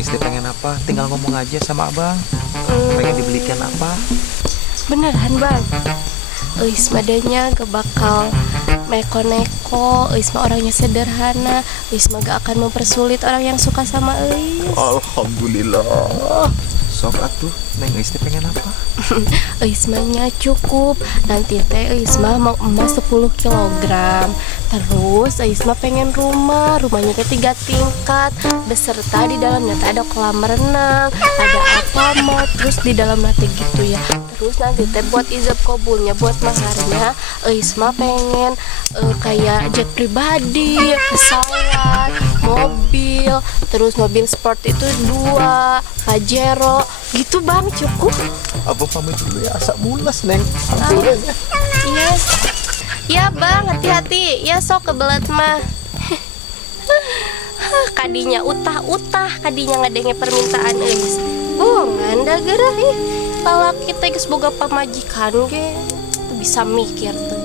istri pengen apa, tinggal ngomong aja sama abang. Pengen dibelikan apa? Beneran bang, Eis madanya gak bakal neko-neko. Eis mah orangnya sederhana. Eis mah gak akan mempersulit orang yang suka sama Eis. Alhamdulillah. Sok atuh, neng istri pengen apa? Eis mahnya cukup. Nanti teh Eis mah mau emas 10 kilogram. Terus Eis mah pengen rumah. Rumahnya teh 3 tingkat. Beserta di dalamnya teh ada kolam renang, ada Alfamart. Terus di dalamnya teh gitu ya. Terus nanti teh buat ijab kabulnya, buat maharnya Eis mah pengen kayak jet pribadi, pesawat, mobil. Terus mobil sport itu 2 Pajero gitu bang, cukup. Abang pamit dulu ya, asa mulas neng. Iya. Ya bang, hati-hati. Ya sok kebelet mah. Kadinya utah-utah, kadinya ngadenge permintaan Eis. Bungan da gerah ih. Lalaki teh geus boga pamajikan ge. Teu bisa mikir tuh.